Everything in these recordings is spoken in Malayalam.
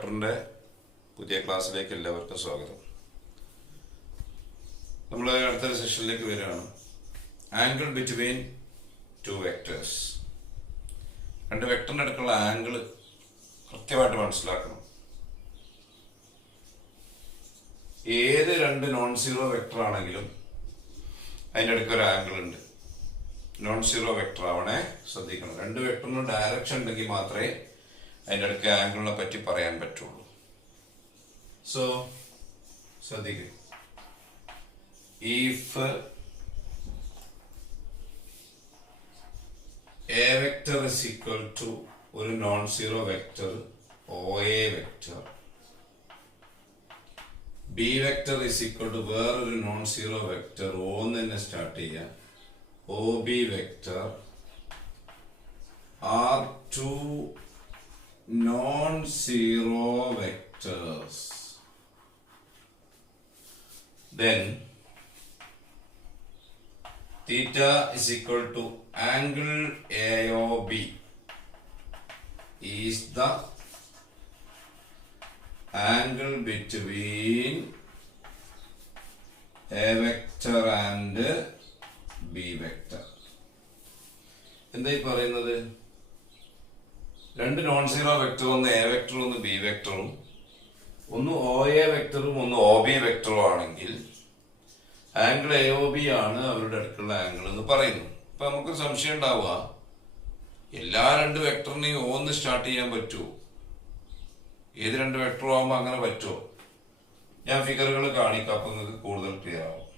ചാപ്റ്ററിൻ്റെ പുതിയ ക്ലാസ്സിലേക്ക് എല്ലാവർക്കും സ്വാഗതം. നമ്മൾ അടുത്തൊരു സെഷനിലേക്ക് വരികയാണ്. Angle between two vectors. രണ്ട് വെക്ടറിൻ്റെ അടുക്കുള്ള ആംഗിൾ കൃത്യമായിട്ട് മനസ്സിലാക്കണം. ഏത് രണ്ട് നോൺ സീറോ വെക്ടർ ആണെങ്കിലും അതിൻ്റെ അടുക്ക് ഒരു ആംഗിൾ ഉണ്ട്. നോൺ സീറോ വെക്ടർ ആവണേ ശ്രദ്ധിക്കണം. രണ്ട് വെക്ടറിന് ഡയറക്ഷൻ ഉണ്ടെങ്കിൽ മാത്രമേ അതിൻ്റെ അടുക്ക് ആംഗിളിനെ പറ്റി പറയാൻ പറ്റുള്ളൂ. സോ ശ്രദ്ധിക്കുക, if A vector is equal to ഒരു non zero vector OA vector, B vector is equal to വേറൊരു നോൺ സീറോ വെക്ടർ O തന്നെ സ്റ്റാർട്ട് ചെയ്യുക, OB vector are two non-zero vectors, then theta is equal to angle AOB is the angle between A vector and B vector. എന്തായി പറയുന്നത്? രണ്ട് നോൺ സീറോ വെക്ടർ, ഒന്ന് എ വെക്ടറും ഒന്ന് ബി വെക്ടറും, ഒന്ന് OA വെക്ടറും ഒന്ന് OB വെക്ടറും ആണെങ്കിൽ ആംഗിൾ AOB ആണ് അവരുടെ അടുത്തുള്ള ആംഗിൾ എന്ന് പറയുന്നു. അപ്പൊ നമുക്ക് സംശയം ഉണ്ടാവുക, എല്ലാ രണ്ട് വെക്ടറിനെയും ഒന്ന് സ്റ്റാർട്ട് ചെയ്യാൻ പറ്റുമോ? ഏത് രണ്ട് വെക്ടറും ആകുമ്പോൾ അങ്ങനെ പറ്റുമോ? ഞാൻ ഫിഗറുകൾ കാണിക്കാം, അപ്പൊ നിങ്ങൾക്ക് കൂടുതൽ ക്ലിയർ ആവും.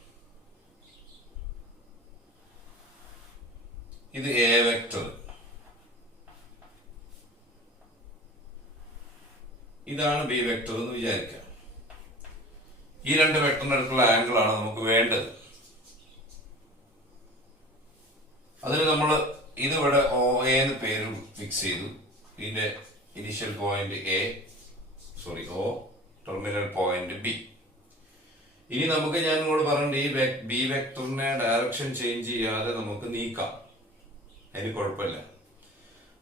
ഇത് എ വെക്ടർ, ഇതാണ് ബി വെക്ടർ എന്ന് വിചാരിക്കാം. ഈ രണ്ട് വെക്ടറിന്റെ അടുത്തുള്ള ആംഗിൾ ആണ് നമുക്ക് വേണ്ടത്. അതിന് നമ്മൾ ഇതിവിടെ OA എന്ന് പേര് ഫിക്സ് ചെയ്തു. ഇതിന്റെ initial point O, terminal point B. ഇനി നമുക്ക് ഞാൻ ഇങ്ങോട്ട് പറഞ്ഞിട്ട് ഈ ബി വെക്ടറിനെ ഡയറക്ഷൻ ചേഞ്ച് ചെയ്യാതെ നമുക്ക് നീക്കാം, അതിന് കുഴപ്പമില്ല.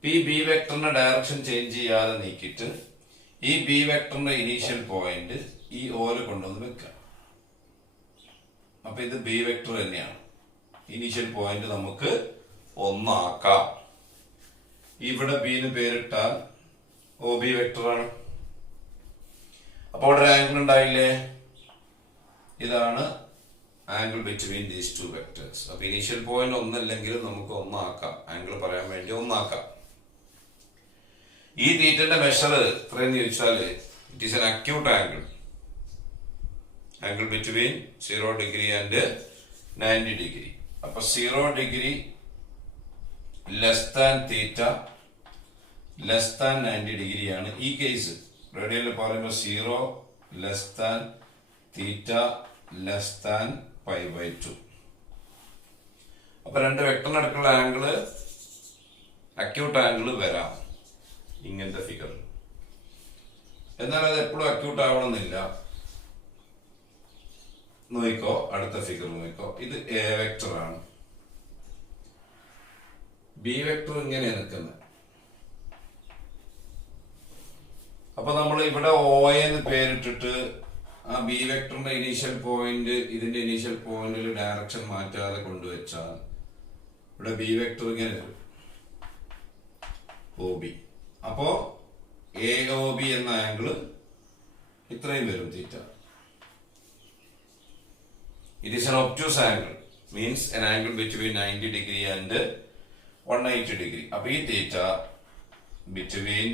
ഈ ബി വെക്ടറിനെ ഡയറക്ഷൻ ചേഞ്ച് ചെയ്യാതെ നീക്കിയിട്ട് ഈ ബി വെക്ടറിന്റെ ഇനീഷ്യൽ പോയിന്റ് ഈ ഓല് കൊണ്ടുവന്ന് വെക്കാം. അപ്പൊ ഇത് ബി വെക്ടർ തന്നെയാണ്. ഇനീഷ്യൽ പോയിന്റ് നമുക്ക് ഒന്നാക്കാം. ഇവിടെ ബിന്ന് പേരിട്ടാൽ OB വെക്ടർ ആണ്. അപ്പോൾ അവിടെ ആംഗിൾ ഉണ്ടായില്ലേ? ഇതാണ് angle between these two vectors. അപ്പൊ ഇനീഷ്യൽ പോയിന്റ് ഒന്നല്ലെങ്കിലും നമുക്ക് ഒന്നാക്കാം, ആംഗിൾ പറയാൻ വേണ്ടി ഒന്നാക്കാം. ഈ തീറ്റന്റെ മെഷർ എത്രയെന്ന് ചോദിച്ചാല് it is an acute angle, angle between 0 degree and 90 degree. അപ്പൊ 0 degree less than theta less than 90 ഡിഗ്രിയാണ് ഈ കേസ്. റേഡിയനിൽ പറയുമ്പോൾ 0 less than theta less than π/2. അപ്പൊ രണ്ട് വെക്ടറിന് അടുക്കുള്ള ആംഗിള് അക്യൂട്ട് ആംഗിള് വരാം ഇങ്ങനത്തെ ഫിഗർ. എന്നാൽ അത് എപ്പോഴും അക്യൂട്ട് ആവണമെന്നില്ല. നോക്കിക്കോ, അടുത്ത ഫിഗർ നോക്കിക്കോ. ഇത് എ വെക്ടർ ആണ്, ബി വെക്ടർ ഇങ്ങനെയാണ് നിൽക്കുന്നത്. അപ്പൊ നമ്മൾ ഇവിടെ OA എന്ന് പേരിട്ടിട്ട് ആ ബി വെക്ടറിന്റെ ഇനീഷ്യൽ പോയിന്റ് ഇതിന്റെ ഇനീഷ്യൽ പോയിന്റിൽ ഡയറക്ഷൻ മാറ്റാതെ കൊണ്ടുവച്ചാൽ ഇവിടെ ബി വെക്ടർ ഇങ്ങനെ വരും, OB. അപ്പോ AOB എന്ന ആംഗിള് ഇത്രയും വരും തീറ്റ. It is an obtuse angle, means an angle between 90 degree and 180 degree. അപ്പൊ ഈ തീറ്റ between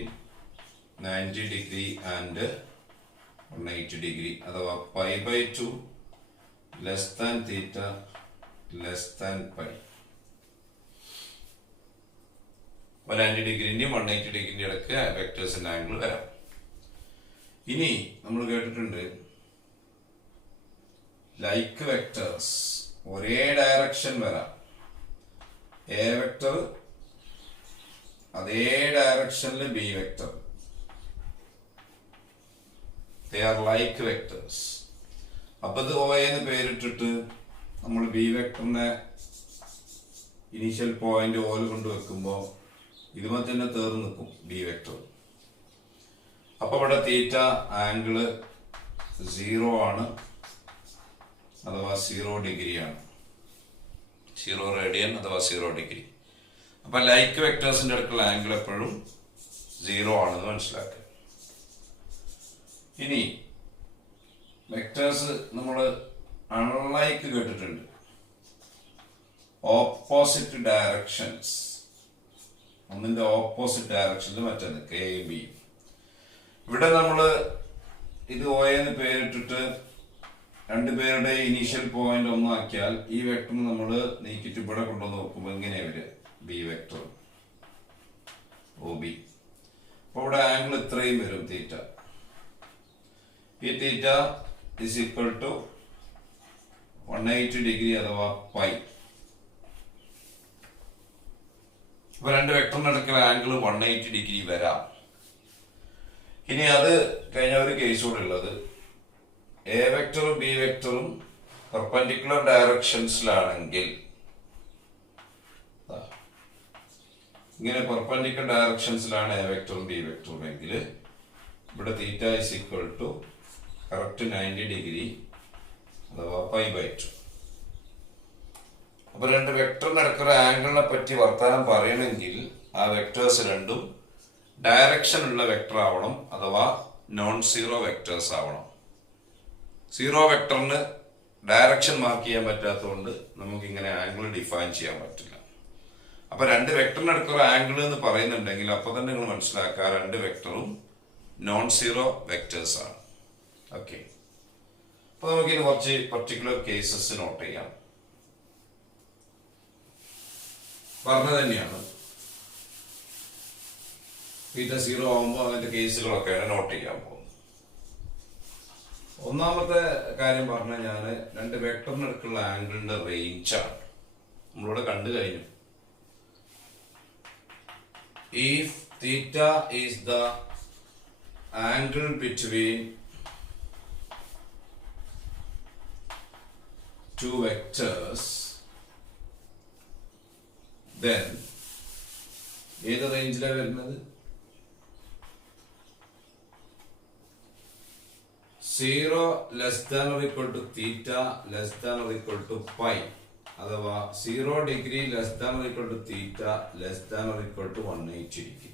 90 degree and 180 degree അഥവാ π/2 less than theta less than π. 90 ഡിഗ്രിന്റെയും 180 ഡിഗ്രിന്റെ ഇടയ്ക്ക് വെക്ടേഴ്സിന്റെ ആംഗിൾ വരാം. ഇനി നമ്മൾ കേട്ടിട്ടുണ്ട് ലൈക്ക് വെക്ടേഴ്സ് ഒരേ ഡയറക്ഷൻ വരാം. എ വെക്ടർ അതേ ഡയറക്ഷനിൽ B vector, they are like vectors. അപ്പൊ ഇത് OA എന്ന് പേരിട്ടിട്ട് നമ്മൾ ബി വെക്ടറിനെ ഇനീഷ്യൽ പോയിന്റ് ഓല് കൊണ്ട് വെക്കുമ്പോ ഇതുമായി തന്നെ തീർന്നു നിൽക്കും ബി വെക്ടർ. അപ്പൊ ഇവിടെ തീറ്റ ആംഗിള് 0 ആണ്, അഥവാ 0 ഡിഗ്രി ആണ്, 0 റേഡിയൻ അഥവാ 0 ഡിഗ്രി. അപ്പൊ ലൈക്ക് വെക്ടേഴ്സിന്റെ അടുത്തുള്ള ആംഗിൾ എപ്പോഴും 0 ആണെന്ന് മനസ്സിലാക്കുക. ഇനി വെക്ടേഴ്സ് നമ്മൾ അൺലൈക്ക് കേട്ടിട്ടുണ്ട്, ഓപ്പോസിറ്റ് ഡയറക്ഷൻസ്, ഒന്നിന്റെ ഓപ്പോസിറ്റ് ഡയറക്ഷനിൽ മറ്റൊന്ന് കെ ബി. ഇവിടെ നമ്മൾ ഇത് ഒ എന്ന് പേരിട്ടിട്ട് രണ്ടുപേരുടെ ഇനീഷ്യൽ പോയിന്റ് ഒന്നാക്കിയാൽ ഈ വെക്ടർ നമ്മൾ നീക്കിയിട്ട് ഇവിടെ കൊണ്ടുവന്ന് നോക്കുമ്പോൾ ഇങ്ങനെ വരിക, ബി വെക്ടർ ഒ ബി. അപ്പൊ ഇവിടെ ആംഗിൾ ഇത്രയും വരും തീറ്റ. ഈ theta is equal to 180 degree അഥവാ പൈ. ഇപ്പൊ രണ്ട് വെക്ടറിന് ഇടയ്ക്കുള്ള ആംഗിൾ 180 ഡിഗ്രി വരാം. ഇനി അത് കഴിഞ്ഞ ഒരു കേസ് കൂടെ ഉള്ളത്, എ വെക്ടറും ബി വെക്ടറും പെർപെൻഡിക്കുലർ ഡയറക്ഷൻസിലാണെങ്കിൽ, ഇങ്ങനെ പെർപെൻഡിക്കുലർ ഡയറക്ഷൻസിലാണ് എ വെക്ടറും ബി വെക്ടറും എങ്കിൽ ഇവിടെ theta is equal to correct 90 degree അഥവാ π/2. അപ്പൊ രണ്ട് വെക്ടറിന് ഇടയ്ക്കുള്ള ആംഗിളിനെ പറ്റി വർത്താനം പറയണമെങ്കിൽ ആ വെക്ടേഴ്സ് രണ്ടും ഡയറക്ഷൻ ഉള്ള വെക്ടർ ആവണം, അഥവാ നോൺ സീറോ വെക്ടേഴ്സ് ആവണം. സീറോ വെക്ടറിന് ഡയറക്ഷൻ മാർക്ക് ചെയ്യാൻ പറ്റാത്തതുകൊണ്ട് നമുക്ക് ഇങ്ങനെ ആംഗിൾ ഡിഫൈൻ ചെയ്യാൻ പറ്റില്ല. അപ്പൊ രണ്ട് വെക്ടറിന് ഇടയ്ക്കുള്ള ആംഗിൾ എന്ന് പറയുന്നുണ്ടെങ്കിൽ അപ്പൊ തന്നെ നിങ്ങൾ മനസ്സിലാക്കുക രണ്ട് വെക്ടറും നോൺ സീറോ വെക്ടേഴ്സ് ആണ്. ഓക്കെ, അപ്പൊ നമുക്കിത് കുറച്ച് പർട്ടിക്കുലർ കേസസ് നോട്ട് ചെയ്യാം. പറഞ്ഞ തന്നെയാണ്, തീറ്റ 0 ആകുമ്പോൾ അതിന്റെ കേസുകളൊക്കെയാണ് നോട്ട് ചെയ്യാൻ പോകുന്നത്. ഒന്നാമത്തെ കാര്യം പറഞ്ഞാൽ ഞാൻ രണ്ട് വെക്ടറിന് അടുക്കുള്ള ആംഗിളിന്റെ റേഞ്ചാണ് നമ്മളിവിടെ കണ്ടു കഴിഞ്ഞു. If theta is the angle between two vectors, then ഏത് റേഞ്ചിലാണ് വരുന്നത്? 0 less than or equal to theta less than or equal to pi, അഥവാ 0 degree less than or equal to theta less than or equal to 180 degree.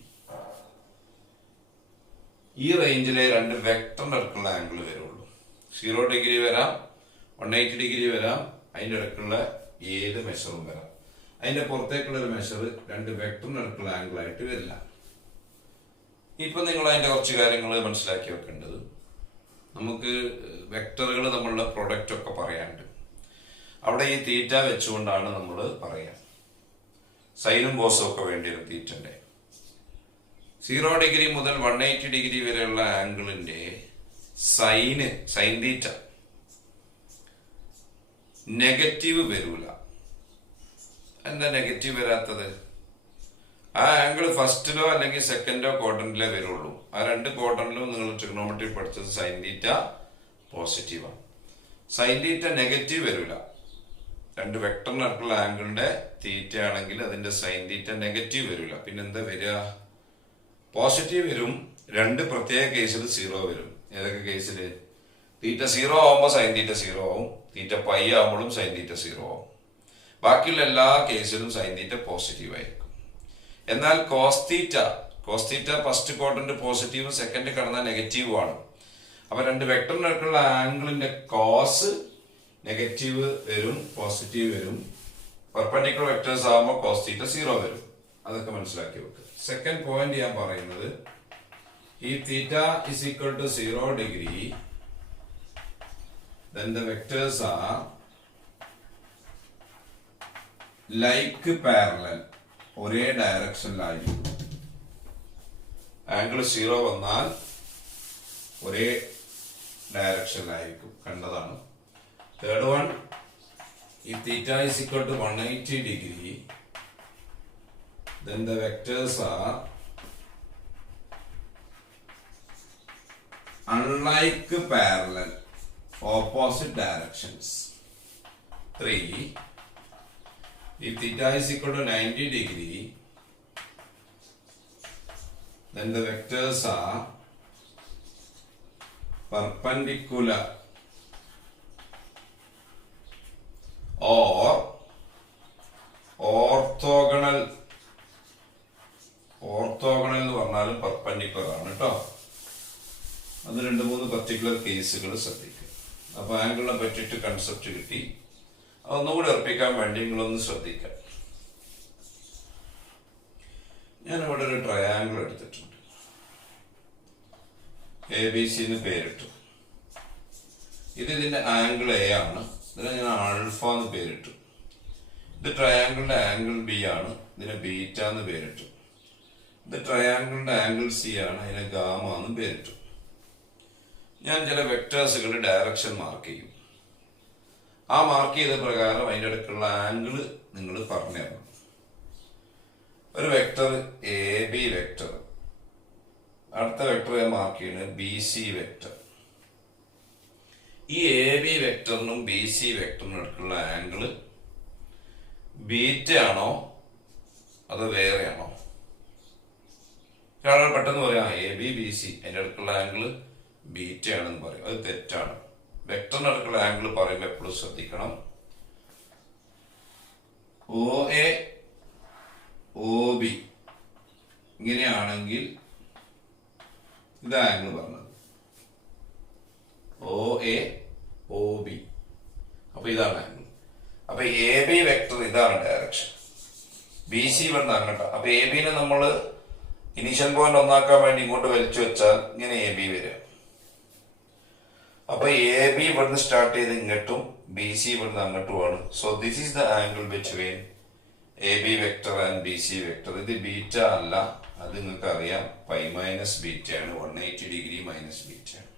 ഈ റേഞ്ചിലെ രണ്ട് വെക്ടറിന്റെ അടുക്കുള്ള ആംഗിൾ വരുള്ളൂ. 0 ഡിഗ്രി വരാം, 180 ഡിഗ്രി വരാം, അതിന്റെ അടുക്കുള്ള ഏത് മെഷറും വരാം. അതിന്റെ പുറത്തേക്കുള്ള ഒരു മെഷർ രണ്ട് വെക്ടറിന്റെ അടുക്കുള്ള ആംഗിൾ ആയിട്ട് വരില്ല. ഇപ്പൊ നിങ്ങൾ അതിന്റെ കുറച്ച് കാര്യങ്ങൾ മനസ്സിലാക്കി വെക്കേണ്ടത്, നമുക്ക് വെക്ടറുകൾ നമ്മളുടെ പ്രൊഡക്റ്റ് ഒക്കെ പറയാനുണ്ട്. അവിടെ ഈ തീറ്റ വെച്ചുകൊണ്ടാണ് നമ്മൾ പറയാം. സൈനും ബോസും ഒക്കെ വേണ്ടിവരും തീറ്റന്റെ. 0 ഡിഗ്രി മുതൽ 180 ഡിഗ്രി വരെയുള്ള ആംഗിളിന്റെ സൈൻ തീറ്റ നെഗറ്റീവ് വരൂല. എന്താ നെഗറ്റീവ് വരാത്തത്? ആ ആംഗിൾ ഫസ്റ്റിലോ അല്ലെങ്കിൽ സെക്കൻഡോ ക്വാഡ്രന്റിലേ വരുള്ളൂ. ആ രണ്ട് ക്വാഡ്രന്റിലും നിങ്ങൾ ട്രിഗണോമെട്രി പഠിച്ചത് സൈൻ തീറ്റ പോസിറ്റീവാണ്. സൈൻ തീറ്റ നെഗറ്റീവ് വരൂല. രണ്ട് വെക്ടറിന് അടുത്തുള്ള ആംഗിളിന്റെ തീറ്റ ആണെങ്കിൽ അതിന്റെ സൈൻ തീറ്റ നെഗറ്റീവ് വരില്ല. പിന്നെന്താ വരിക? പോസിറ്റീവ് വരും. രണ്ട് പ്രത്യേക കേസിൽ 0 വരും. ഏതൊക്കെ കേസില്? തീറ്റ 0 ആവുമ്പോൾ സൈൻ തീറ്റ 0 ആവും, തീറ്റ പൈ ആവുമ്പോഴും സൈൻ തീറ്റ 0 ആവും. ബാക്കിയുള്ള എല്ലാ കേസിലും സൈൻ തീറ്റ പോസിറ്റീവ് ആയിരിക്കും. എന്നാൽ കോസ് തീറ്റ ഫസ്റ്റ് ക്വാഡ്രന്റ് പോസിറ്റീവും സെക്കൻഡ് കടന്നാൽ നെഗറ്റീവും ആണ്. അപ്പൊ രണ്ട് വെക്ടറിന് അടുത്തുള്ള ആംഗിളിന്റെ കോസ് നെഗറ്റീവ് വരും, പോസിറ്റീവ് വരും. പെർപെൻഡിക്കുലർ വെക്ടേഴ്സ് ആകുമ്പോൾ കോസ് തീറ്റ 0 വരും. അതൊക്കെ മനസ്സിലാക്കി വെക്കുക. സെക്കൻഡ് പോയിന്റ് ഞാൻ പറയുന്നത്, ഈ theta is equal to 0 degree, then the vectors are like parallel, ഒരേ ഡയറക്ഷനിലായിരിക്കും. ആംഗിൾ 0 വന്നാൽ ഒരേ ഡയറക്ഷനിലായിരിക്കും, കണ്ടതാണ്. Third one, if theta is equal to 180 degree, then the vectors are unlike parallel, opposite directions. 3, if theta is equal to 90 degree, then the vectors are perpendicular or orthogonal. Orthogonal എന്ന് പറഞ്ഞാലും പെർപെൻഡിക്കുലർ ആണ് കേട്ടോ. അത് 2-3 പർട്ടിക്കുലർ കേസുകൾ ശ്രദ്ധിക്കുക. അപ്പൊ ആംഗിളിനെ പറ്റിയിട്ട് കൺസെപ്റ്റ് കിട്ടി. അതൊന്നുകൂടി ഉറപ്പിക്കാൻ വേണ്ടി നിങ്ങളൊന്ന് ശ്രദ്ധിക്കാം. ഞാനിവിടെ ഒരു ട്രയാങ്കിൾ എടുത്തിട്ടുണ്ട്. ABC എന്ന് പേരിട്ടു. ഇതിന്റെ ആംഗിൾ A ആണ്. ഇതിനെ ഞാൻ ആൽഫ എന്ന് പേരിട്ടു. ഇത് ട്രയാങ്കിളിന്റെ ആംഗിൾ B ആണ്. ഇതിനെ ബീറ്റ എന്ന് പേരിട്ടു. ഇത് ട്രയാങ്കിളിന്റെ ആംഗിൾ C ആണ്. അതിനെ ഗാമ എന്ന് പേരിട്ടു. ഞാൻ ചില വെക്ടേഴ്സുകളുടെ ഡയറക്ഷൻ മാർക്ക് ചെയ്യും. ആ മാർക്ക് ചെയ്ത പ്രകാരം അതിൻ്റെ അടുത്തുള്ള ആംഗിൾ നിങ്ങൾ പറഞ്ഞു തരണം. ഒരു വെക്ടർ AB വെക്ടർ, അടുത്ത വെക്ടർ ഞാൻ മാർക്ക് ചെയ്യുന്നത് BC വെക്ടർ. ഈ AB വെക്ടറിനും BC വെക്ടറിനും അടുത്തുള്ള ആംഗിൾ ബീറ്റ ആണോ അതോ വേറെയാണോ? ഒരാൾ പെട്ടെന്ന് പറയാം ABBC അതിൻ്റെ അടുത്തുള്ള ആംഗിൾ ബീറ്റ ആണെന്ന് പറയും. അത് തെറ്റാണ്. വെക്ടറിന്റെ അടുത്തുള്ള ആംഗിൾ പറയുമ്പോൾ എപ്പോഴും ശ്രദ്ധിക്കണം. OA OB ഇങ്ങനെയാണെങ്കിൽ ഇത് ആംഗിൾ പറഞ്ഞത് OA OB. അപ്പൊ ഇതാണ് ആംഗിൾ. അപ്പൊ AB വെക്ടർ ഇതാണ് ഡയറക്ഷൻ. BC ഇവിടുന്ന് അങ്ങോട്ടാ. അപ്പൊ ABനെ നമ്മള് ഇനീഷ്യൽ പോയിന്റ് ഒന്നാക്കാൻ വേണ്ടി ഇങ്ങോട്ട് വലിച്ചു വെച്ചാൽ ഇങ്ങനെ AB വരിക. അപ്പൊ AB ഇവിടുന്ന് സ്റ്റാർട്ട് ചെയ്ത് ഇങ്ങോട്ടും BC ഇവിടുന്ന് അങ്ങോട്ടുമാണ്. So this is the angle between AB vector and BC vector. ഇത് ബീറ്റ അല്ല, അത് നിങ്ങൾക്ക് അറിയാം, പൈ മൈനസ് ബീറ്റ ആണ്. 180 ഡിഗ്രി മൈനസ് ബീറ്റ ആണ്.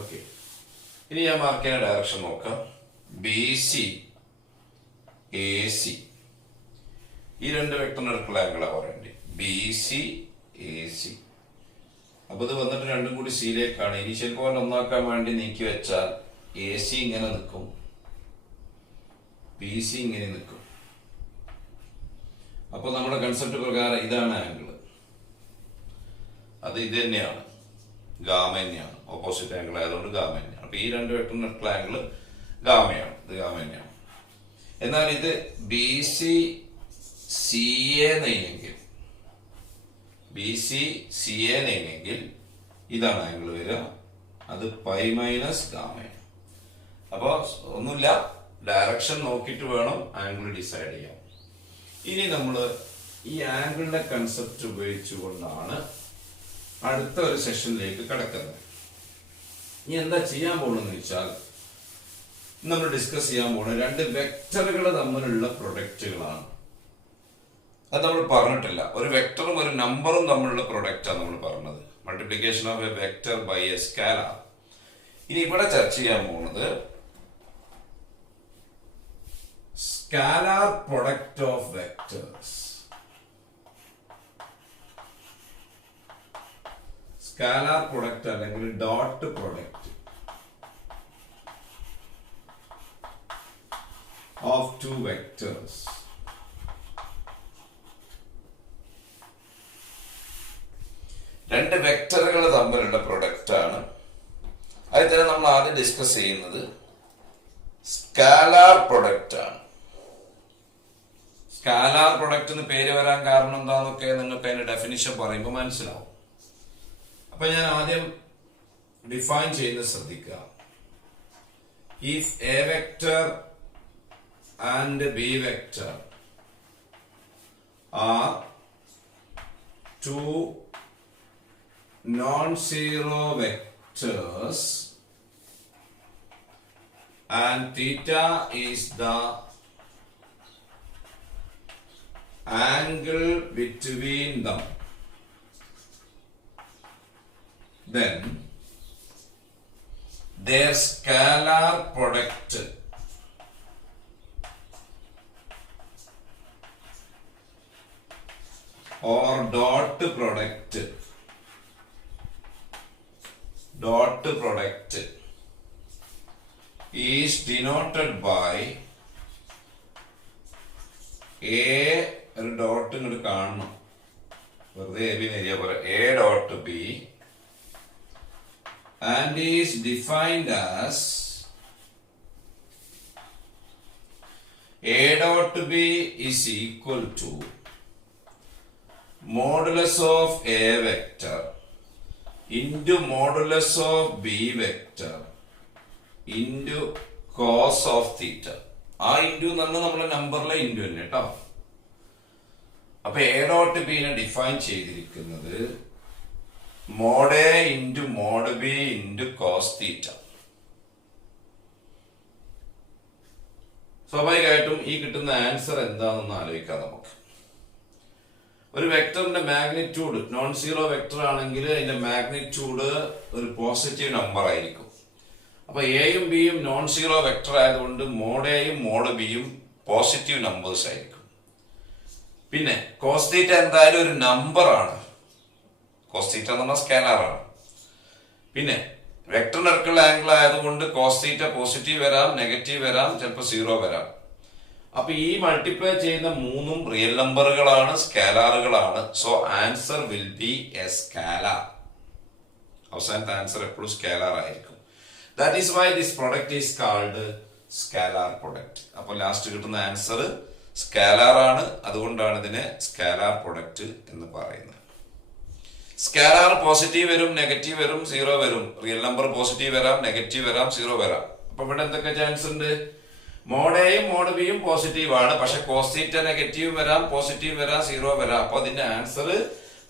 ഓക്കെ, ഇനി ഞാൻ മാർക്ക് ചെയ്യുന്ന ഡയറക്ഷൻ നോക്കാം. BC AC ഈ രണ്ട് വെക്ടറിന് അടുത്തുള്ള ആംഗിളാണ് പറയേണ്ടത്. BC AC. അപ്പൊ ഇത് വന്നിട്ട് രണ്ടും കൂടി സിയിലേക്കാണ്. ഇനീഷ്യൽ പോയിന്റ് ഒന്നാക്കാൻ വേണ്ടി നീക്കി വെച്ചാൽ AC ഇങ്ങനെ നിൽക്കും, BC ഇങ്ങനെ നിൽക്കും. അപ്പൊ നമ്മുടെ കൺസെപ്റ്റ് പ്രകാരം ഇതാണ് ആംഗിൾ. അത് ഇത് തന്നെയാണ്, ഗാമ തന്നെയാണ്. ഓപ്പോസിറ്റ് ആംഗിൾ ആയതുകൊണ്ട് ഗാമ തന്നെയാണ്. അപ്പൊ ഈ രണ്ട് വെക്ടറിനുള്ള ആംഗിൾ ഗാമയാണ്, ഇത് ഗാമ തന്നെയാണ്. എന്നാൽ ഇത് BC CA നെയ്യെങ്കിൽ, BC CA നെയ്യെങ്കിൽ ഇതാണ് ആംഗിൾ വരിക. അത് പൈ മൈനസ് ഗാമയാണ്. അപ്പൊ ഒന്നുമില്ല, ഡയറക്ഷൻ നോക്കിയിട്ട് വേണം ആംഗിൾ ഡിസൈഡ് ചെയ്യാൻ. ഇനി നമ്മൾ ഈ ആംഗിളിന്റെ കൺസെപ്റ്റ് ഉപയോഗിച്ചുകൊണ്ടാണ് അടുത്ത ഒരു സെഷനിലേക്ക് കടക്കുന്നത്. ഇനി എന്താ ചെയ്യാൻ പോകണമെന്ന് വെച്ചാൽ, നമ്മൾ ഡിസ്കസ് ചെയ്യാൻ പോകുന്നത് രണ്ട് വെക്ടറുകൾ തമ്മിലുള്ള പ്രൊഡക്റ്റുകളാണ്. അത് നമ്മൾ പറഞ്ഞിട്ടില്ല. ഒരു വെക്ടറും ഒരു നമ്പറും തമ്മിലുള്ള പ്രൊഡക്റ്റാണ് നമ്മൾ പറഞ്ഞത്. Multiplication of a vector by a scalar. ഇനി ഇവിടെ ചർച്ച ചെയ്യാൻ പോകുന്നത് scalar product of vectors. Scalar product അല്ലെങ്കിൽ dot product of two vectors. രണ്ട് വെക്ടറുകൾ തമ്മിലുള്ള പ്രൊഡക്റ്റ് ആണ്. അതിൽ തന്നെ നമ്മൾ ആദ്യം ഡിസ്കസ് ചെയ്യുന്നത് സ്കാലാർ പ്രൊഡക്റ്റ് ആണ്. സ്കാലാർ പ്രൊഡക്റ്റ് എന്ന് പേര് വരാൻ കാരണം എന്താന്നൊക്കെ നിങ്ങൾക്ക് അതിന്റെ ഡെഫിനിഷൻ പറയുമ്പോൾ മനസ്സിലാവും. അപ്പൊ ഞാൻ ആദ്യം ഡിഫൈൻ ചെയ്യുന്നത് ശ്രദ്ധിക്കുക. If A vector and B vector are two non-zero vectors and theta is the angle between them, then their scalar product or dot product is denoted by a ഒരു ഡോട്ട് ഇങ്ങോട്ട് കാണണം, വെറുതെ എ ബി എഴുതിയ പോലെ A dot B and is defined as A dot B is equal to modulus of A vector into modulus of B vector into cos of theta. ആ ഇൻറ്റു എന്ന് പറഞ്ഞാൽ നമ്മുടെ നമ്പറിലെ ഇൻറ്റു തന്നെ കേട്ടോ. അപ്പൊ എ ഡോട്ട് ബിനെ ഡിഫൈൻ ചെയ്തിരിക്കുന്നത് mod A into mod B into cos theta. സ്വാഭാവികമായിട്ടും ഈ കിട്ടുന്ന ആൻസർ എന്താണെന്ന് ആലോചിക്കാം നമുക്ക്. ഒരു വെക്ടറിന്റെ മാഗ്നിറ്റ്യൂഡ് നോൺ സീറോ വെക്ടർ ആണെങ്കിൽ അതിന്റെ മാഗ്നിറ്റ്യൂഡ് ഒരു പോസിറ്റീവ് നമ്പർ ആയിരിക്കും. അപ്പൊ എയും ബിയും നോൺ സീറോ വെക്ടർ ആയതുകൊണ്ട് മോഡ് എയും മോഡ് ബിയും പോസിറ്റീവ് നമ്പേഴ്സ് ആയിരിക്കും. പിന്നെ കോസ് തീറ്റ എന്തായാലും ഒരു നമ്പർ ആണ്. കോസ് തീറ്റ എന്ന് പറഞ്ഞാൽ സ്കാലാർ ആണ്. പിന്നെ വെക്ടറിന്റെ അടുക്കുള്ള ആംഗിൾ ആയതുകൊണ്ട് കോസ് തീറ്റ പോസിറ്റീവ് വരാം, നെഗറ്റീവ് വരാം, ചിലപ്പോൾ സീറോ വരാം. അപ്പൊ ഈ മൾട്ടിപ്ലൈ ചെയ്യുന്ന മൂന്നും റിയൽ നമ്പറുകളാണ്, സ്കാലാറുകളാണ്. So answer will be a scalar. അവസാനത്തെ ആൻസർ എപ്പോഴും സ്കാലാർ ആയിരിക്കും. That is why this product is called scalar product. അപ്പോൾ ലാസ്റ്റ് കിട്ടുന്ന ആൻസർ സ്കാലാർ ആണ്. അതുകൊണ്ടാണ് ഇതിനെ സ്കാലാർ പ്രൊഡക്റ്റ് എന്ന് പറയുന്നത്. സ്കാലാർ പോസിറ്റീവ് വരും, നെഗറ്റീവ് വരും, സീറോ വരും. റിയൽ നമ്പർ പോസിറ്റീവ് വരാം, നെഗറ്റീവ് വരാം, സീറോ വരാം. അപ്പൊ ഇവിടെ എന്തൊക്കെ ചാൻസ് ഉണ്ട്? മോഡ് എയും മോഡ് ബിയും പോസിറ്റീവ് ആണ്. പക്ഷെ കോസ് തീറ്റ നെഗറ്റീവ് വരാം, പോസിറ്റീവ് വരാം, സീറോ വരാം. അപ്പൊ അതിന്റെ ആൻസർ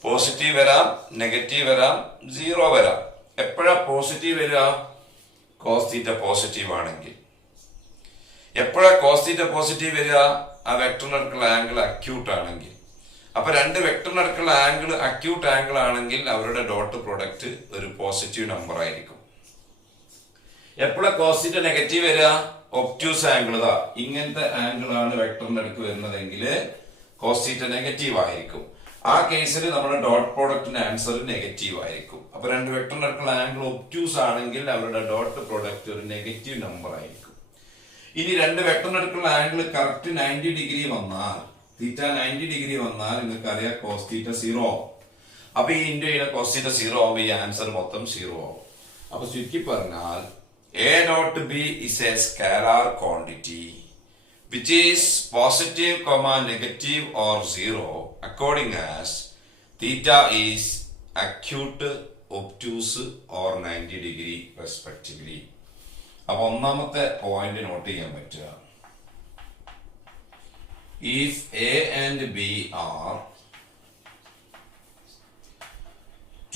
പോസിറ്റീവ് വരാം, നെഗറ്റീവ് വരാം, സീറോ വരാം. എപ്പോഴാ പോസിറ്റീവ് വരിക? കോസ് തീറ്റ പോസിറ്റീവ് ആണെങ്കിൽ. എപ്പോഴാ കോസ് തീറ്റ പോസിറ്റീവ് വരിക? ആ വെക്ടറിനടുക്കുള്ള ആംഗിൾ അക്യൂട്ട് ആണെങ്കിൽ. അപ്പൊ രണ്ട് വെക്ടറിനടുക്കുള്ള ആംഗിൾ അക്യൂട്ട് ആംഗിൾ ആണെങ്കിൽ അവരുടെ ഡോട്ട് പ്രൊഡക്റ്റ് ഒരു പോസിറ്റീവ് നമ്പർ ആയിരിക്കും. എപ്പോഴാ കോസ് തീറ്റ നെഗറ്റീവ് വരിക? ഒബ്റ്റ്യൂസ് ആംഗിൾ ഇതാ ഇങ്ങനത്തെ ആംഗിൾ ആണ് വെക്ടറിന്റെ അടുക്ക് വരുന്നതെങ്കിൽ കോസ് തീറ്റ നെഗറ്റീവ് ആയിരിക്കും. ആ കേസിൽ നമ്മുടെ ഡോട്ട് പ്രോഡക്റ്റിന്റെ ആൻസർ നെഗറ്റീവ് ആയിരിക്കും. അപ്പൊ രണ്ട് വെക്ടറിന്റെ അടുക്കുള്ള ആംഗിൾ ഒബ്റ്റ്യൂസ് ആണെങ്കിൽ അവരുടെ ഡോട്ട് പ്രോഡക്റ്റ് ഒരു നെഗറ്റീവ് നമ്പർ ആയിരിക്കും. ഇനി രണ്ട് വെക്ടറിന്റെ അടുക്കുള്ള ആംഗിൾ കറക്റ്റ് 90 ഡിഗ്രി വന്നാൽ, തീറ്റ 90 ഡിഗ്രി വന്നാൽ നിങ്ങൾക്ക് അറിയാം കോസ് തീറ്റ സീറോ ആവും. അപ്പൊ ഈ ഇന്ത്യയിലെ കോസ് തീറ്റ സീറോ ആവുമ്പോൾ ഈ ആൻസർ മൊത്തം സീറോ ആവും. അപ്പൊ ചുരുക്കി പറഞ്ഞാൽ A dot B is A scalar quantity which is positive, negative or zero according as theta is acute, obtuse or 90 degree respectively. അപ്പൊ ഒന്നാമത്തെ പോയിന്റ് നോട്ട് ചെയ്യാൻ പറ്റുക. If A and B are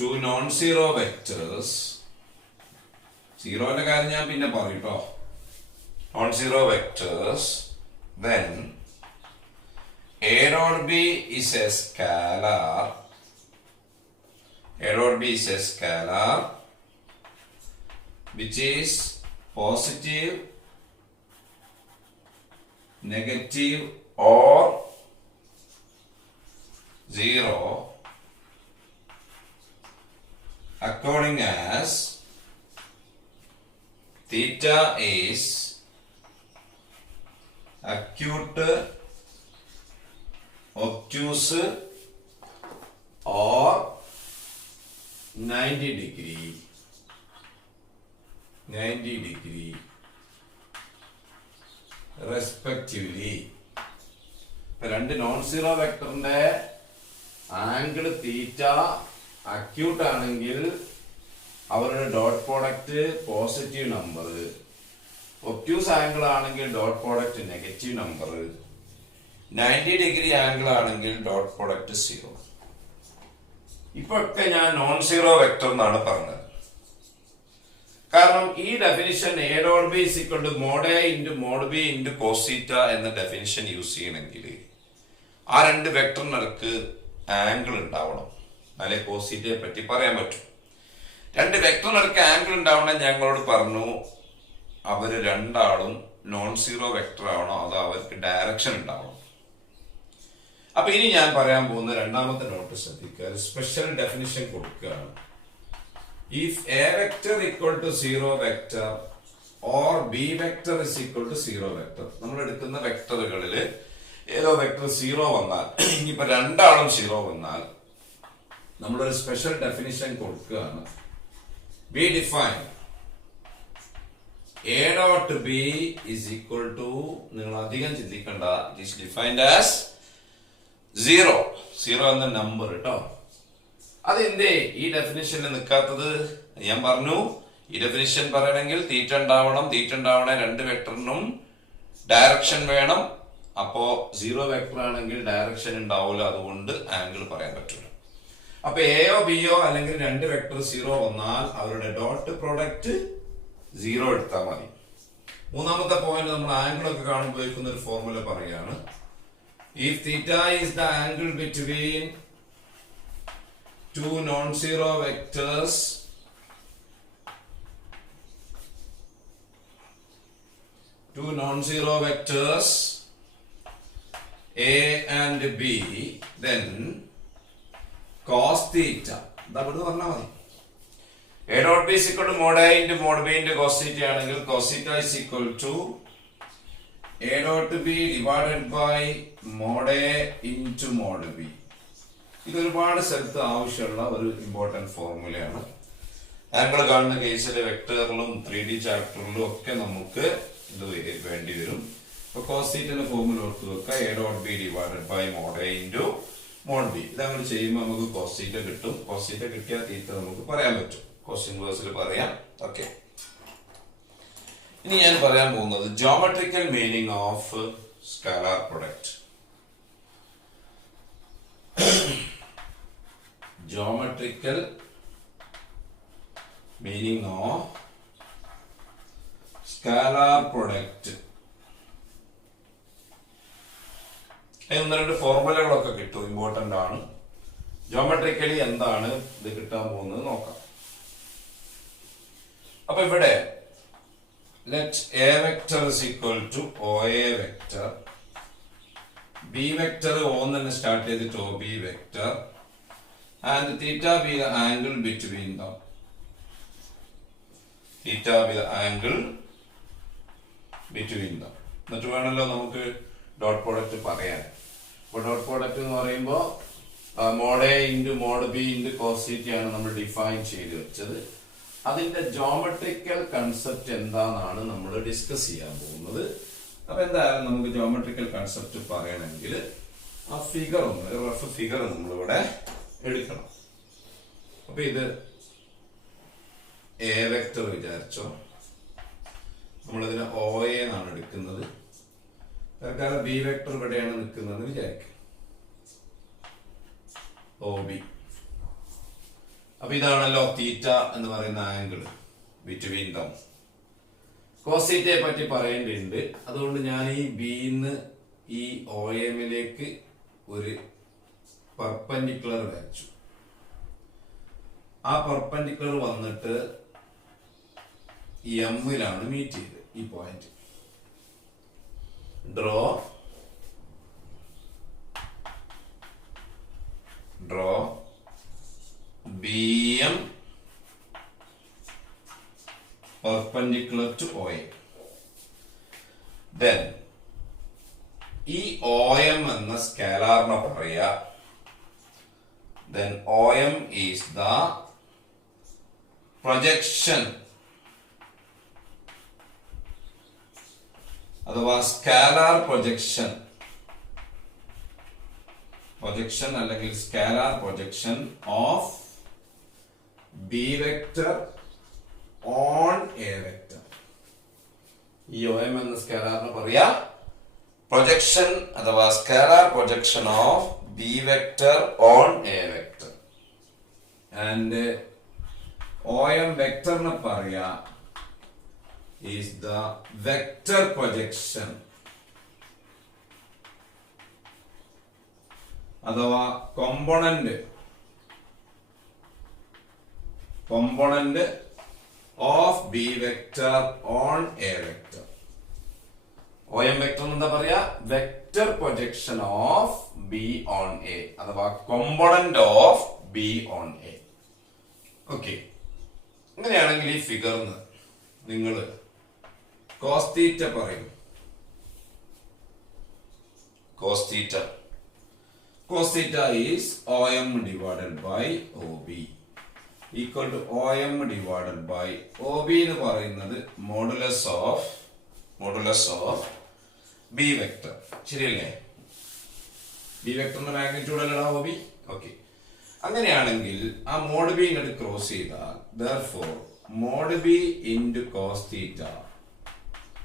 two non-zero vectors, സീറോന്റെ കാര്യം ഞാൻ പിന്നെ പറയൂട്ടോ. Non-zero vectors, then A dot B is a scalar. A dot B is a scalar which is positive, negative or zero according as theta is acute, obtuse or 90 degree respectively. രണ്ട് നോൺ സീറോ വെക്ടറിന്റെ ആംഗിൾ തീറ്റ അക്യൂട്ട് ആണെങ്കിൽ അവരുടെ dot product positive number, obtuse angle ആണെങ്കിൽ dot product negative number, 90 degree angle ആണെങ്കിൽ ഡോട്ട് പ്രോഡക്റ്റ് സീറോ. ഇപ്പൊക്കെ ഞാൻ നോൺ സീറോ വെക്ടർ എന്നാണ് പറഞ്ഞത്. കാരണം ഈ definition A dot B is equal to mod A into mod B into cos theta എന്ന ഡെഫിനിഷൻ യൂസ് ചെയ്യണമെങ്കിൽ ആ രണ്ട് വെക്ടറിനടുക്ക് ആംഗിൾ ഉണ്ടാവണം. എന്നാലേ കോസ് തീറ്റയെ പറ്റി പറയാൻ പറ്റും. രണ്ട് വെക്ടറിനടുക്ക് ആംഗിൾ ഉണ്ടാവണം. ഞങ്ങളോട് പറഞ്ഞു അവര് രണ്ടാളും നോൺ സീറോ വെക്ടർ ആവണോ അതോ അവർക്ക് ഡയറക്ഷൻ ഉണ്ടാവണം. അപ്പൊ ഇനി ഞാൻ പറയാൻ പോകുന്ന രണ്ടാമത്തെ നോട്ട് ശ്രദ്ധിക്കുക. സ്പെഷ്യൽ ഡെഫിനിഷൻ കൊടുക്കുകയാണ്. If A vector equal to zero vector or B vector is equal to zero vector, നമ്മൾ എടുക്കുന്ന വെക്ടറുകളിൽ ഏതോ വെക്ടർ സീറോ വന്നാൽ, ഇനിയിപ്പോ രണ്ടാളും സീറോ വന്നാൽ നമ്മളൊരു സ്പെഷ്യൽ ഡെഫിനിഷൻ കൊടുക്കുകയാണ്. We define A dot B is equal to, നിങ്ങൾ അധികം ചിന്തിക്കണ്ട, it is defined as 0 എന്ന നമ്പർ കേട്ടോ. അതെന്തേ ഈ ഡെഫിനിഷനിൽ നിൽക്കാത്തത്? ഞാൻ പറഞ്ഞു ഈ ഡെഫിനിഷൻ പറയണമെങ്കിൽ തീറ്റ ഉണ്ടാവണേ രണ്ട് വെക്ടറിനും ഡയറക്ഷൻ വേണം. അപ്പോ 0 വെക്ടർ ആണെങ്കിൽ ഡയറക്ഷൻ ഉണ്ടാവില്ല, അതുകൊണ്ട് ആംഗിൾ പറയാൻ പറ്റില്ല. അപ്പൊ എയോ ബിയോ അല്ലെങ്കിൽ രണ്ട് വെക്ടർ 0 വന്നാൽ അവരുടെ ഡോട്ട് പ്രോഡക്റ്റ് 0 എടുത്താൽ മതി. മൂന്നാമത്തെ പോയിന്റ് നമ്മൾ ആംഗിൾ ഒക്കെ കാണുമ്പോൾ ഉപയോഗിക്കുന്ന ഒരു ഫോർമുല പറയാണ്. If theta is the angle between two non-zero vectors A and B, then cos theta. ഇതാ പറഞ്ഞാൽ മതി. A dot B is equal to mod A into mod B into cos theta ആണെങ്കിൽ cos theta is equal to A dot B divided by mod A into mod B. ഇത് ഒരുപാട് സ്ഥലത്ത് ആവശ്യമുള്ള ഒരു ഇമ്പോർട്ടന്റ് ഫോർമുലയാണ്. ആംഗിൾ കാണുന്ന കേസിലെ വെക്ടറിലും 3D ചാപ്റ്ററിലും ഒക്കെ നമുക്ക് ഇത് വേണ്ടി വരും. ഇപ്പൊ cos theta ഫോർമുല ഓർത്ത് വെക്കുക. A dot B divided by mod A into mod B. ഇതങ്ങനെ ചെയ്യുമ്പോൾ നമുക്ക് cos theta കിട്ടും. cos theta കിട്ടിയ തീറ്റ നമുക്ക് പറയാൻ പറ്റും. cos ഇൻവേഴ്സിൽ പറയാം. ഓക്കെ, ഇനി ഞാൻ പറയാൻ പോകുന്നത് geometrical meaning of scalar product. Geometrical meaning of scalar product. ഒന്ന് രണ്ട് ഫോർമുലകളൊക്കെ കിട്ടും, ഇമ്പോർട്ടന്റ് ആണ്. ജോമെട്രിക്കലി എന്താണ് ഇത് കിട്ടാൻ പോകുന്നത് നോക്കാം. അപ്പൊ ഇവിടെ let A vector is equal to OA vector, B vector ഒന്ന് സ്റ്റാർട്ട് ചെയ്തിട്ട് OB vector, and theta be the angle between them. Theta be the angle between them. എന്നിട്ട് വേണമല്ലോ നമുക്ക് ഡോട്ട് പ്രോഡക്റ്റ് പറയാൻ. അപ്പോൾ ഡോട്ട് പ്രോഡക്റ്റ് എന്ന് പറയുമ്പോൾ mod A into mod B into cos തീറ്റയാണ് നമ്മൾ ഡിഫൈൻ ചെയ്ത് വെച്ചത്. അതിന്റെ ജോമെട്രിക്കൽ കൺസെപ്റ്റ് എന്താണെന്നാണ് നമ്മൾ ഡിസ്കസ് ചെയ്യാൻ പോകുന്നത്. അപ്പൊ എന്തായാലും നമുക്ക് ജോമെട്രിക്കൽ കൺസെപ്റ്റ് പറയണമെങ്കിൽ ആ ഫിഗർ ഒന്ന് റഫ് ഫിഗർ നമ്മളിവിടെ എടുക്കണം. അപ്പൊ ഇത് എ വെക്ടർ വിചാരിച്ചോ, നമ്മളിതിനെ ഒ എ എന്നാണ് എടുക്കുന്നത്. തൽക്കാലം ബി വെക്ടർ ഇവിടെയാണ് നിൽക്കുന്നത് വിചാരിക്കും, ഒ ബി. അപ്പൊ ഇതാണല്ലോ തീറ്റ എന്ന് പറയുന്ന ആംഗിൾ ബിറ്റ്വീൻ ദം. കോസ് തീറ്റയെ പറ്റി പറയേണ്ടതുണ്ട്, അതുകൊണ്ട് ഞാൻ ഈ ബിന്ന് ഈ ഒ എമ്മിലേക്ക് ഒരു പെർപെൻഡിക്കുലർ വരച്ചു. ആ പെർപെൻഡിക്കുലർ വന്നിട്ട് എമ്മിലാണ് മീറ്റ് ചെയ്ത് ഈ point. Draw BM perpendicular to OA. Then ഈ OM എന്ന സ്കേലാറിനെ പറയാ. Then OM is the projection അഥവാ സ്കാലാർ പ്രൊജക്ഷൻ അല്ലെങ്കിൽ scalar projection of B vector on A vector. ഈ OM എന്ന സ്കാലാറിന് പറയാ പ്രൊജക്ഷൻ അഥവാ scalar projection of B vector on A vector. And OM വെക്ടറിന് പറയാ is the vector projection അഥവാ component of B vector on A vector. OM vector എന്താ പറയാ? Vector projection of B on A അഥവാ component of B on A. Okay, അങ്ങനെയാണെങ്കിൽ ഈ ഫിഗറിന് നിങ്ങൾ cos theta പറയും. cos theta is OM divided by OB. Equal to OM divided by OB എന്ന് പറയുന്നത് മോഡുലസ് ഓഫ് ബി വെക്ടർ. ശരിയല്ലേ? ബി വെക്ടറിന്റെ മാഗ്നിറ്റ്യൂഡ് അല്ലടാ OB. ഓക്കെ, അങ്ങനെയാണെങ്കിൽ ആ മോഡ് ബി ഇങ്ങോട്ട് ക്രോസ് ചെയ്താൽ therefore mod B into cos theta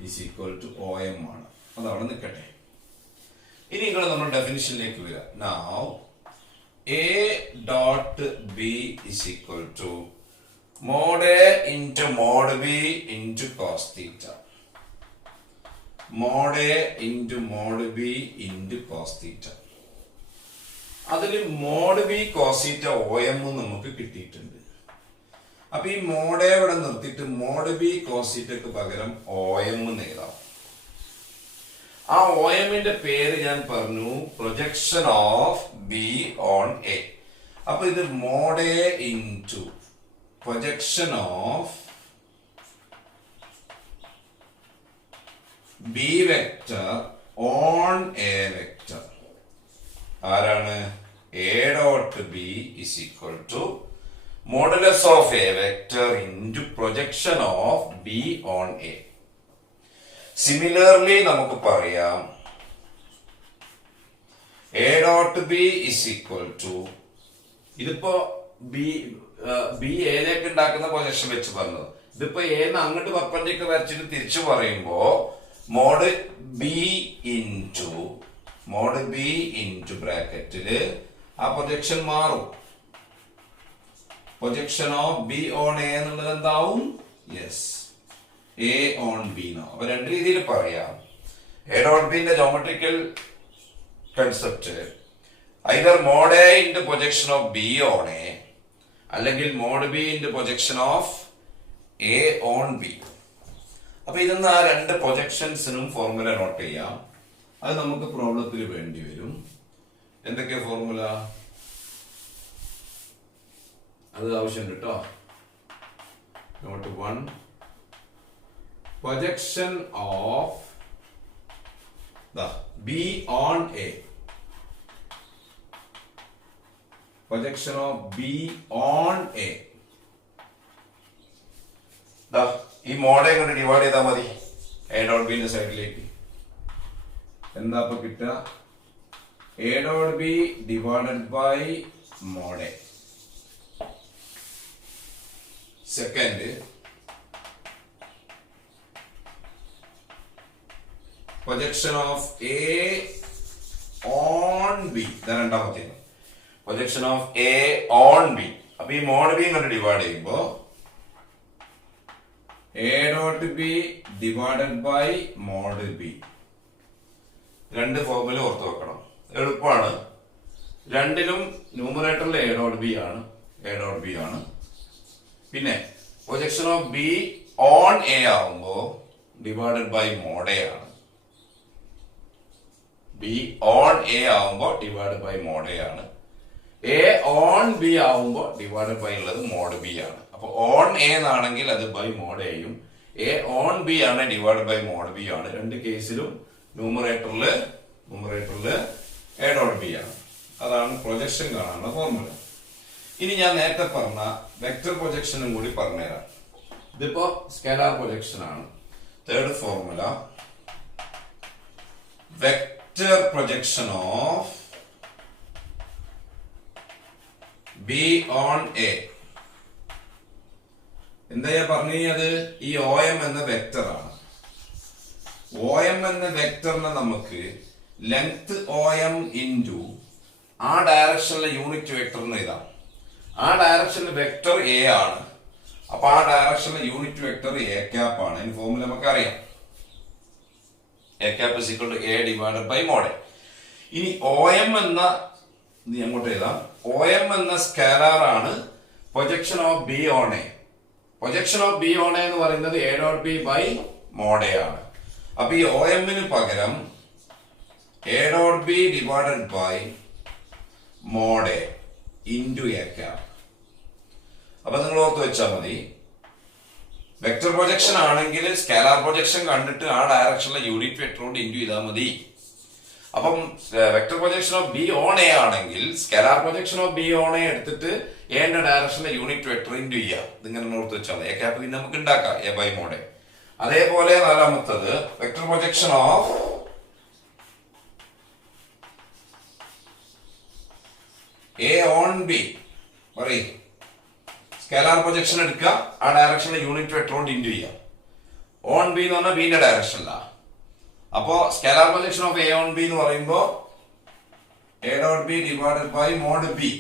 is equal to OM ആണ്. അതവിടെ നിൽക്കട്ടെ. ഇനി നിങ്ങൾ നമ്മുടെ ഡെഫിനിഷനിലേക്ക് വരാം. Now A dot B is equal to mod A into mod B into cos theta. Mod A into mod B into cos theta. അതിൽ mod B cos theta OM നമുക്ക് കിട്ടിയിട്ടുണ്ട്. അപ്പൊ ഈ mod A ഇവിടെ നിർത്തിയിട്ട് mod B cos theta ക്ക് പകരം OM എഴുതാം. ആ OM-ന്റെ പേര് ഞാൻ പറഞ്ഞു, projection of B on A. അപ്പൊ ഇത് mod A into projection of B vector on A vector. ആരാണ്? A dot B is equal to modulus of A vector into projection of B on A. Similarly നമുക്ക് പറയാം A dot B is equal to, ഇതിപ്പോ ബി എയിലേക്ക് ഉണ്ടാക്കുന്ന പ്രൊജക്ഷൻ വെച്ച് പറഞ്ഞത്, ഇതിപ്പോ എന്ന് അങ്ങോട്ട് പപ്പന്റെയൊക്കെ വരച്ചിട്ട് തിരിച്ചു പറയുമ്പോ മോഡ് ബി ഇൻറ്റു ബ്രാക്കറ്റില് ആ പ്രൊജക്ഷൻ മാറും. Projection of B on A എന്നുള്ളത് എന്താവും? Yes, A on B. അപ്പൊ രണ്ട് രീതിയിൽ പറയാം. A dot B ന്റെ geometrical concept either mod A into projection of B on A അല്ലെങ്കിൽ mod B into projection of A on B. അപ്പൊ ഇതൊന്ന് ആ രണ്ട് പ്രൊജക്ഷൻസിനും ഫോർമുല നോട്ട് ചെയ്യാം. അത് നമുക്ക് പ്രോബ്ലത്തിൽ വേണ്ടി വരും. എന്തൊക്കെയാ ഫോർമുല? അത് ആവശ്യമുണ്ട് കേട്ടോ. Note 1, projection of the B on A. Projection of B on A. ഈ മോഡെ കൊണ്ട് ഡിവൈഡ് ചെയ്താൽ മതി A ഡോട്ട് ബി സൈഡിലേക്ക്. എന്താ ഇപ്പൊ കിട്ടുക? A dot B divided by മോഡെ. Second, projection of A on B. ഇതാണ് രണ്ടാമത്തെ projection of A on B. അപ്പൊ ഈ മോഡ് ബി കൊണ്ട് ഡിവൈഡ് ചെയ്യുമ്പോ A dot B divided by mod B. രണ്ട് ഫോർമുല ഓർത്ത് വെക്കണം, എളുപ്പമാണ്. രണ്ടിലും ന്യൂമറേറ്ററിൽ A ഡോട്ട് ബി ആണ്. പിന്നെ projection of B on A ആവുമ്പോ ഡിവൈഡഡ് ബൈ മോഡ് A ആണ്. B ഓൺ A ആവുമ്പോ ഡിവൈഡ് ബൈ മോഡ് A ആണ്. A ഓൺ B ആവുമ്പോ ഡിവൈഡ് ബൈ ഉള്ളത് മോഡ് B ആണ്. അപ്പൊ ഓൺ A എന്നാണെങ്കിൽ അത് ബൈ മോഡ് Aയും, A ഓൺ B ആണ് ഡിവൈഡ് ബൈ മോഡ് B ആണ്. രണ്ട് കേസിലും ന്യൂമറേറ്ററില് A ഡോട്ട് B ആണ്. അതാണ് പ്രൊജക്ഷൻ കാണാനുള്ള ഫോർമുല. ഇനി ഞാൻ നേരത്തെ പറഞ്ഞ വെക്ടർ പ്രൊജക്ഷനും കൂടി പറഞ്ഞുതരാം. ഇതിപ്പോ സ്കേലാർ പ്രൊജക്ഷൻ ആണ്. Third formula, vector projection of B on A. എന്താ പറഞ്ഞത്? ഈ OM എന്ന വെക്ടർ ആണ്. OM എന്ന വെക്ടറിനെ നമുക്ക് ലെങ്ത് OM ഇൻറ്റു ആ ഡയറക്ഷനിലെ യൂണിറ്റ് വെക്ടർ എന്ന് എഴുതാം. ആ ഡയറക്ഷനിൽ വെക്ടർ A ആണ്. അപ്പൊ ആ ഡയറക്ഷനിലെ യൂണിറ്റ് വെക്ടർ A ക്യാപ്പ് ആണ്. ഈ ഫോർമുല നമുക്ക് അറിയാം. A cap is equal to A divided by mod A. ഇനി OM എന്ന അങ്ങോട്ട് എഴുതാം. OM എന്ന സ്കാലാർ ആണ് projection of B on A. Projection of B on A എന്ന് പറയുന്നത് A dot B by mod A ആണ്. അപ്പൊ ഈ OM-ന് പകരം A dot B divided by mod A into A cap. അപ്പൊ നിങ്ങൾ ഓർത്ത് വെച്ചാൽ മതി, വെക്ടർ പ്രൊജക്ഷൻ ആണെങ്കിൽ സ്കാലാർ പ്രൊജക്ഷൻ കണ്ടിട്ട് ആ ഡയറക്ഷനിലെ യൂണിറ്റ് വെക്ടർ കൊണ്ട് ഇൻറ്റു ചെയ്താൽ മതി. അപ്പം vector projection of B on A ആണെങ്കിൽ scalar projection of B on A എടുത്തിട്ട് എന്റെ ഡയറക്ഷനിലെ യൂണിറ്റ് വെക്ടർ ഇൻറ്റു ചെയ്യുക. ഇതിങ്ങനെ ഓർത്ത് വെച്ചാൽ മതി. എ ക്യാപ്പ് പിന്നെ നമുക്ക് ഉണ്ടാക്കാം എ ബൈ മോഡ്. അതേപോലെ നാലാമത്തത് vector projection of A on B. പറയും സ്കേലാർ പ്രൊജക്ഷൻ എടുക്കുക, ആ ഡയറക്ഷനിലെ യൂണിറ്റ് വെക്ടർ കൊണ്ട് ഇൻറ്റു ചെയ്യുക. ഓൺ ബി എന്ന് പറഞ്ഞാൽ ബിന്റെ ഡയറക്ഷനിലാ. അപ്പോ scalar projection of A on B എന്ന് പറയുമ്പോ എ dot B divided by mod B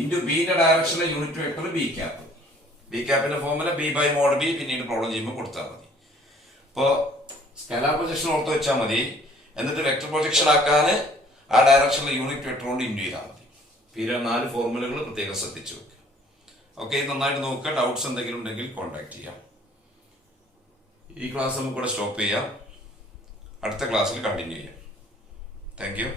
into ബിന്റെ ഡയറക്ഷനിലെ unit vector B cap. B ക്യാപ്പിന്റെ formula B by mod B പിന്നീട് പ്രോബ്ലം ചെയ്യുമ്പോൾ കൊടുത്താൽ മതി. ഇപ്പോ സ്കേലാർ പ്രൊജക്ഷൻ ഓർത്ത് വെച്ചാൽ മതി. എന്നിട്ട് വെക്ടർ പ്രൊജക്ഷൻ ആക്കാൻ ആ ഡയറക്ഷനിലെ യൂണിറ്റ് വെക്ടർ കൊണ്ട് ഇൻറ്റു ചെയ്താൽ മതി. ഈ 4 ഫോർമുലകൾ പ്രത്യേകം ശ്രദ്ധിച്ചു വെക്കുക. ഓക്കെ, നന്നായിട്ട് നോക്കുക. ഡൗട്ട്സ് എന്തെങ്കിലും ഉണ്ടെങ്കിൽ കോൺടാക്ട് ചെയ്യാം. ഈ ക്ലാസ് നമുക്ക് ഇവിടെ സ്റ്റോപ്പ് ചെയ്യാം. അടുത്ത ക്ലാസ്സിൽ കണ്ടിന്യൂ ചെയ്യാം. Thank you.